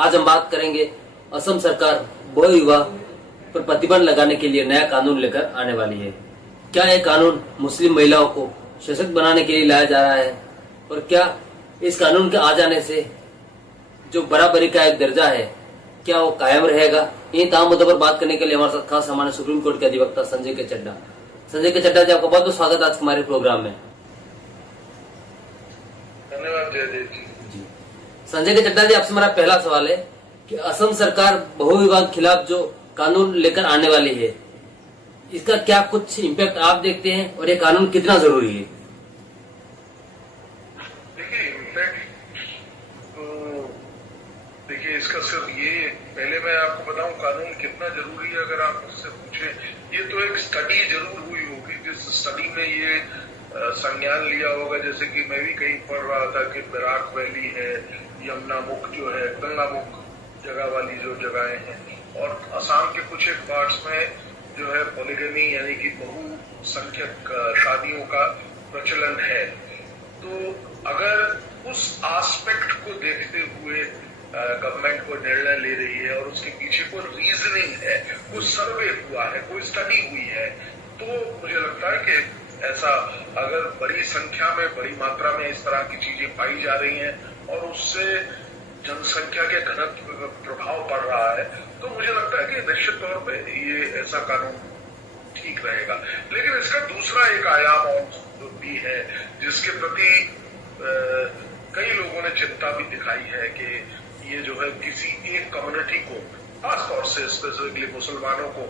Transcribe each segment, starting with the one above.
आज हम बात करेंगे असम सरकार बहु विवाह पर प्रतिबंध लगाने के लिए नया कानून लेकर आने वाली है। क्या यह कानून मुस्लिम महिलाओं को सशक्त बनाने के लिए लाया जा रहा है और क्या इस कानून के आ जाने से जो बराबरी का एक दर्जा है क्या वो कायम रहेगा? इन तमाम मुद्दों पर बात करने के लिए हमारे साथ खास हमारे सुप्रीम कोर्ट के अधिवक्ता संजय के चड्ढा। संजय के चड्ढा जी, आपका बहुत बहुत स्वागत आज हमारे प्रोग्राम में। धन्यवाद जयदेव जी। संजय के चड्ढा जी, आपसे हमारा पहला सवाल है कि असम सरकार बहु विवाह के खिलाफ जो कानून लेकर आने वाली है, इसका क्या कुछ इम्पैक्ट आप देखते हैं और ये कानून कितना जरूरी है? देखिए, इम्पैक्ट तो देखिए इसका सिर्फ ये, पहले मैं आपको बताऊं कानून कितना जरूरी है। अगर आप मुझसे पूछे, ये तो एक स्टडी जरूर हुई होगी जिस स्टडी में ये संज्ञान लिया होगा। जैसे कि मैं भी कहीं पढ़ रहा था कि बराक वैली है, यमुना मुख जो है, गंगा मुख जगह वाली जो जगहें हैं, और असम के कुछ एक पार्ट्स में जो है पॉलीगमी यानी कि बहुसंख्यक शादियों का प्रचलन है। तो अगर उस एस्पेक्ट को देखते हुए गवर्नमेंट को निर्णय ले रही है और उसके पीछे कोई रीजनिंग है, कोई सर्वे हुआ है, कोई स्टडी हुई है, तो मुझे लगता है कि ऐसा अगर बड़ी संख्या में, बड़ी मात्रा में इस तरह की चीजें पाई जा रही हैं और उससे जनसंख्या के घनत्व पर प्रभाव पड़ रहा है, तो मुझे लगता है कि निश्चित तौर पे ये ऐसा कानून ठीक रहेगा। लेकिन इसका दूसरा एक आयाम और भी है जिसके प्रति कई लोगों ने चिंता भी दिखाई है कि ये जो है किसी एक कम्युनिटी को, खासतौर से स्पेसिफिकली मुसलमानों को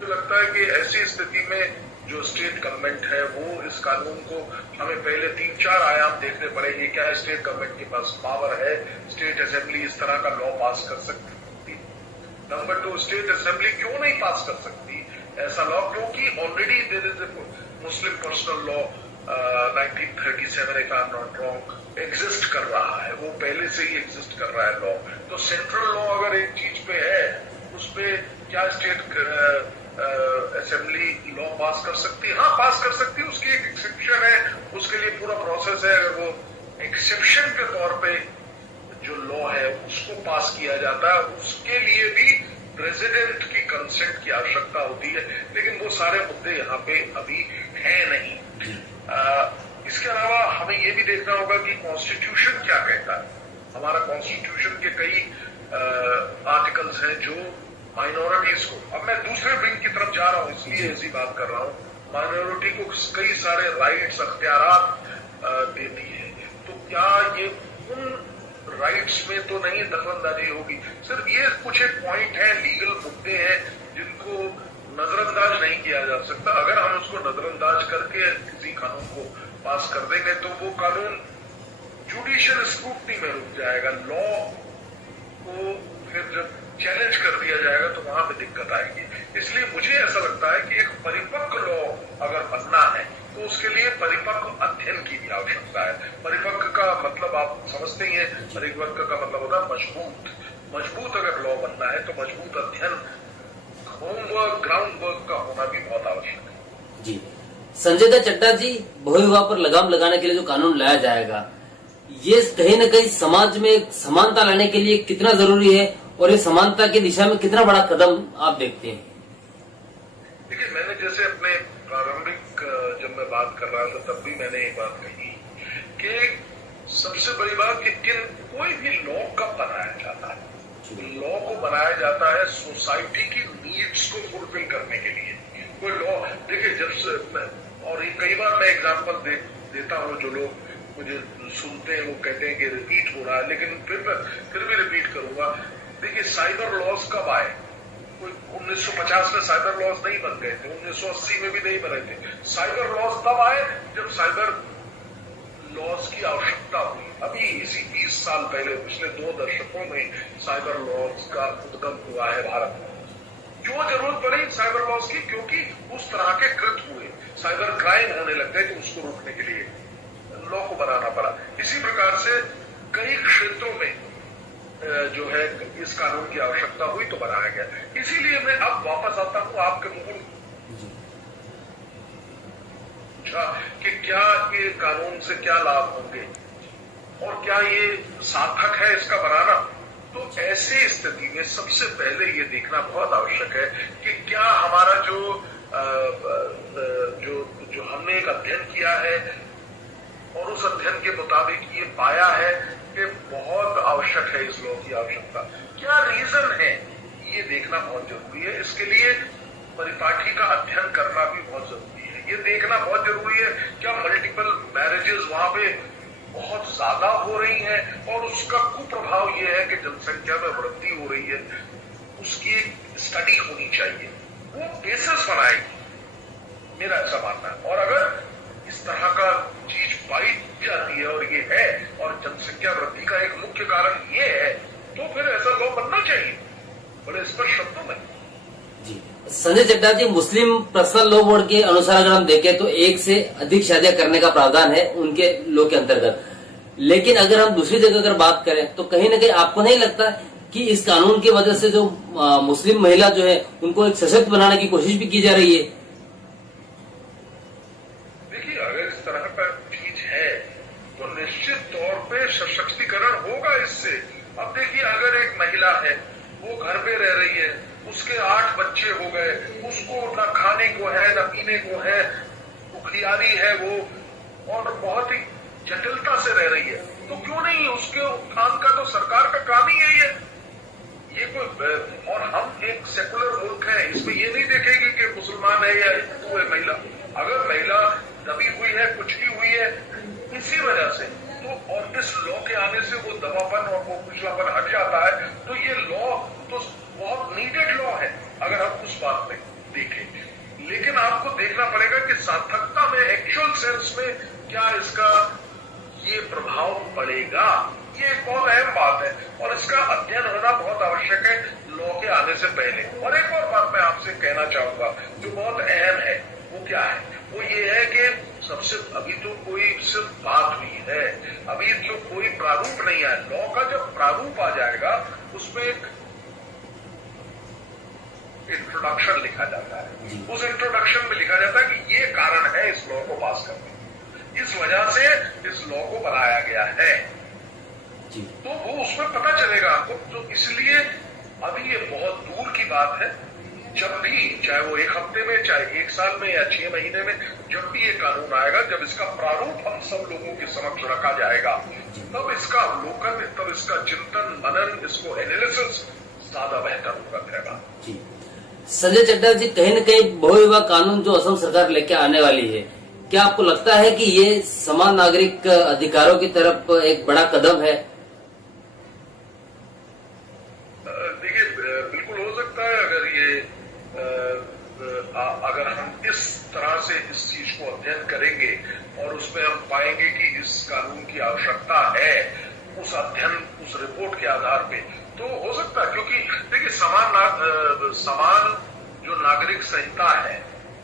मुझे लगता है कि ऐसी स्थिति में जो स्टेट गवर्नमेंट है वो इस कानून को, हमें पहले 3-4 आयाम देखने पड़ेंगे। क्या स्टेट गवर्नमेंट के पास पावर है? स्टेट असेंबली इस तरह का लॉ पास कर सकती? नंबर 2, स्टेट असेंबली क्यों नहीं पास कर सकती ऐसा लॉ? क्योंकि already there is a Muslim personal law 1937 if I am not wrong exist कर रहा है, वो पहले से ही एग्जिस्ट कर रहा है लॉ। तो सेंट्रल लॉ अगर एक चीज पे है, उस पे क्या स्टेट असेंबली लॉ पास कर सकती है? हाँ, पास कर सकती है। उसकी एक एक्सेप्शन है, उसके लिए पूरा प्रोसेस है। अगर वो एक्सेप्शन के तौर पे जो लॉ है उसको पास किया जाता है, उसके लिए भी प्रेसिडेंट की कंसेंट की आवश्यकता होती है। लेकिन वो सारे मुद्दे यहाँ पे अभी है नहीं। इसके अलावा हमें ये भी देखना होगा कि कॉन्स्टिट्यूशन क्या कहता है। हमारा कॉन्स्टिट्यूशन के कई आर्टिकल्स हैं जो माइनॉरिटीज को, अब मैं दूसरे विंग की तरफ जा रहा हूं इसलिए ऐसी बात कर रहा हूं, माइनॉरिटी को कई सारे राइट्स, अख्तियारात देती है। तो क्या ये उन राइट्स में तो नहीं दखलंदाजी होगी? सिर्फ ये कुछ एक पॉइंट है, लीगल मुद्दे हैं जिनको नजरअंदाज नहीं किया जा सकता। अगर हम उसको नजरअंदाज करके किसी कानून को पास कर देंगे तो वो कानून जुडिशियल स्क्रूटनी में रुक जाएगा। लॉ को फिर जब चैलेंज कर दिया जाएगा तो वहां पे दिक्कत आएगी। इसलिए मुझे ऐसा लगता है कि एक परिपक्व लॉ अगर बनना है तो उसके लिए परिपक्व अध्ययन की भी आवश्यकता है। परिपक्व का मतलब आप समझते ही हैं, परिपक्व का मतलब होता है मजबूत। मजबूत अगर लॉ बनना है तो मजबूत अध्ययन, होमवर्क, ग्राउंड वर्क का होना भी बहुत आवश्यक है। जी, संजय का चड्ढा जी, बहु विवाह पर लगाम लगाने के लिए जो कानून लाया जाएगा, ये कहीं न कहीं समाज में समानता लाने के लिए कितना जरूरी है और ये समानता की दिशा में कितना बड़ा कदम आप देखते हैं? देखिए, मैंने जैसे अपने प्रारंभिक जब मैं बात कर रहा था तब भी मैंने एक बात कही कि सबसे बड़ी बात कि कोई भी लॉ कब बनाया जाता है? लॉ को बनाया जाता है सोसाइटी की नीड्स को फुलफिल करने के लिए। कोई लॉ, देखिए जब से, और कई बार मैं एग्जाम्पल देता हूँ, जो लोग मुझे सुनते हैं वो कहते हैं कि रिपीट हो रहा है, लेकिन फिर भी रिपीट करूंगा। देखिए, साइबर लॉज कब आए? कोई 1950 में साइबर लॉज नहीं बन गए थे, 1980 में भी नहीं बने थे। साइबर लॉज तब आए जब साइबर लॉज की आवश्यकता हुई। अभी इसी 20 साल पहले, पिछले 2 दशकों में साइबर लॉज का उद्गम हुआ है भारत में। क्यों जरूरत पड़ी साइबर लॉज की? क्योंकि उस तरह के कृत हुए, साइबर क्राइम होने लग गए, तो उसको रोकने के लिए लॉ को बनाना पड़ा। इसी प्रकार से कई क्षेत्रों में जो है इस कानून की आवश्यकता हुई तो बनाया गया। इसीलिए मैं अब वापस आता हूं आपके मूल पूछा कि क्या ये कानून से क्या लाभ होंगे। और क्या ये सार्थक है इसका बनाना? तो ऐसी स्थिति में सबसे पहले ये देखना बहुत आवश्यक है कि क्या हमारा जो हमने एक अध्ययन किया है और उस अध्ययन के मुताबिक ये पाया है कि बहुत आवश्यक है इस लॉ की आवश्यकता, क्या रीजन है, ये देखना बहुत जरूरी है। इसके लिए परिपाठी का अध्ययन करना भी बहुत जरूरी है। ये देखना बहुत जरूरी है क्या मल्टीपल मैरिजेस वहां पे बहुत ज्यादा हो रही हैं और उसका कुप्रभाव ये है कि जनसंख्या में वृद्धि हो रही है, उसकी एक स्टडी होनी चाहिए, वो बेसिस बनाएगी, मेरा ऐसा मानना है। और अगर इस तरह का चीज पाई जाती है और ये है और जनसंख्या वृद्धि का एक मुख्य कारण ये है, तो फिर ऐसा लॉ बनना चाहिए बड़े स्पष्ट शब्दों में। जी संजय चड्ढा जी, मुस्लिम पर्सनल लॉ बोर्ड के अनुसार अगर हम देखें तो एक से अधिक शादियां करने का प्रावधान है उनके लॉ के अंतर्गत। लेकिन अगर हम दूसरी जगह अगर बात करें तो कहीं ना कहीं आपको नहीं लगता कि इस कानून की वजह से जो मुस्लिम महिला जो है उनको एक सशक्त बनाने की कोशिश भी की जा रही है? देखिए, अगर इस तरह का चीज है तो निश्चित तौर पे सशक्तिकरण होगा इससे। अब देखिए, अगर एक महिला है वो घर पे रह रही है, उसके 8 बच्चे हो गए, उसको न खाने को है न पीने को है, भुखियारी है वो और बहुत ही जटिलता से रह रही है, तो क्यों नहीं उसके उत्थान का तो सरकार का काम ही यही है। ये कोई, और हम एक सेकुलर मुल्क है, इसमें ये नहीं देखेगी कि मुसलमान है या हिंदू है महिला। अगर महिला दबी हुई है, कुछ भी हुई है इसी वजह से, तो और इस लॉ के आने से वो दबापन और वो पिछलापन हट जाता है। तो ये लॉ तो बहुत नीडेड लॉ है अगर हम उस बात में देखें। लेकिन आपको देखना पड़ेगा कि सार्थकता में, एक्चुअल सेंस में क्या इसका ये प्रभाव पड़ेगा, ये एक बहुत अहम बात है और इसका अध्ययन होना बहुत आवश्यक है लॉ के आने से पहले। और एक और बात मैं आपसे कहना चाहूंगा जो बहुत अहम है, वो क्या है, वो ये है कि सबसे अभी तो कोई सिर्फ बात हुई है, अभी तो कोई प्रारूप नहीं आया। लॉ का जब प्रारूप आ जाएगा उसमें एक इंट्रोडक्शन लिखा जाता है, उस इंट्रोडक्शन में लिखा जाता है कि ये कारण है इस लॉ को पास करने, इस वजह से इस लॉ को बनाया गया है, तो वो उसमें पता चलेगा आपको। तो इसलिए अभी ये बहुत दूर की बात है, जब भी, चाहे वो 1 हफ्ते में, चाहे 1 साल में या 6 महीने में, जब भी ये कानून आएगा, जब इसका प्रारूप हम सब लोगों के समक्ष रखा जाएगा, तब इसका अवलोकन, तब इसका चिंतन मनन, इसको एनालिसिस ज्यादा बेहतर होगा। संजय चड्ढा जी, कहीं न कहीं बहुविवाह कानून जो असम सरकार लेके आने वाली है, क्या आपको लगता है कि ये समान नागरिक अधिकारों की तरफ एक बड़ा कदम है? देखिए, बिल्कुल हो सकता है अगर हम इस तरह से इस चीज को अध्ययन करेंगे और उसमें हम पाएंगे कि इस कानून की आवश्यकता है, उस अध्ययन, उस रिपोर्ट के आधार पे, तो हो सकता है। क्योंकि देखिए, समान जो नागरिक संहिता है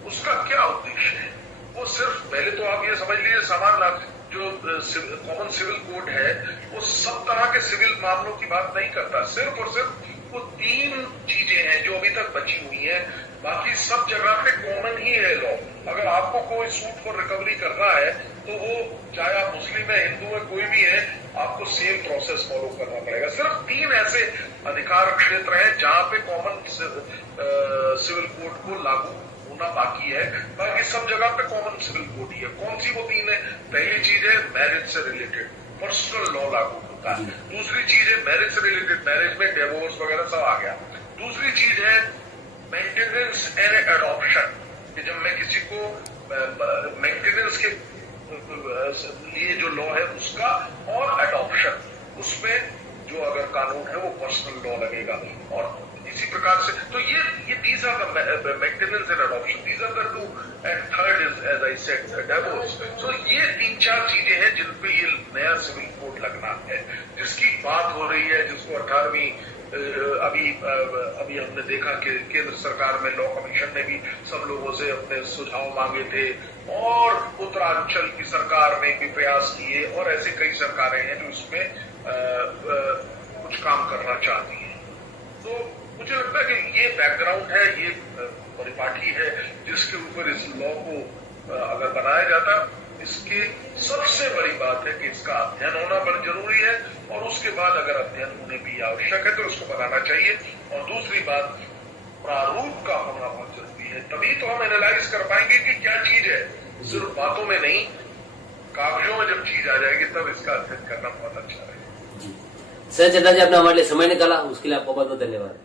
उसका क्या उद्देश्य है, वो सिर्फ, पहले तो आप ये समझ लीजिए, समान जो कॉमन सिविल कोड है वो सब तरह के सिविल मामलों की बात नहीं करता, सिर्फ और सिर्फ वो 3 चीजें हैं जो अभी तक बची हुई हैं, बाकी सब जगह पे कॉमन ही है लॉ। अगर आपको कोई सूट फॉर रिकवरी करना है तो वो, चाहे आप मुस्लिम है, हिंदू है, कोई भी है, आपको सेम प्रोसेस फॉलो करना पड़ेगा। सिर्फ 3 ऐसे अधिकार क्षेत्र हैं जहां पे कॉमन सिविल कोड को लागू होना बाकी है, बाकी सब जगह पे कॉमन सिविल कोड ही है। कौन सी वो 3 है? पहली चीज है मैरिज से रिलेटेड पर्सनल लॉ लागू होता है। दूसरी चीज है मैरिज से रिलेटेड, मैरिज में डिवोर्स वगैरह सब आ गया। दूसरी चीज है मेंटेनेंस एंड एडॉप्शन, कि जब मैं किसी को मेंटेनेंस के लिए जो लॉ है उसका, और एडॉप्शन, उसमें जो अगर कानून है वो पर्सनल लॉ लगेगा। और इसी प्रकार से, तो ये these are the maintenance and adoption, these are the 2, and third is, as I said, divorce. So ये 3-4 चीजें हैं जिन पे ये नया सिविल कोड लगना है, जिसकी बात हो रही है, जिसको 18वीं अभी हमने देखा कि केंद्र सरकार में लॉ कमीशन ने भी सब लोगों से अपने सुझाव मांगे थे, और उत्तरांचल की सरकार ने भी प्रयास किए, और ऐसे कई सरकारें हैं जो इसमें कुछ काम करना चाहती हैं। तो मुझे लगता है कि ये बैकग्राउंड है, ये परिपाटी है जिसके ऊपर इस लॉ को अगर बनाया जाता, इसके सबसे बड़ी बात है कि इसका अध्ययन होना बड़ा जरूरी है, और उसके बाद अगर अध्ययन होने भी आवश्यक है तो उसको बनाना चाहिए। और दूसरी बात, प्रारूप का होना बहुत जरूरी है, तभी तो हम एनालाइज कर पाएंगे कि क्या चीज है। सिर्फ बातों में नहीं, कागजों में जब चीज आ जाएगी तब इसका अध्ययन करना बहुत अच्छा रहेगा। जी सर, चड्ढा जी, आपने हमारे लिए समय निकाला, उसके लिए आपको बहुत बहुत धन्यवाद।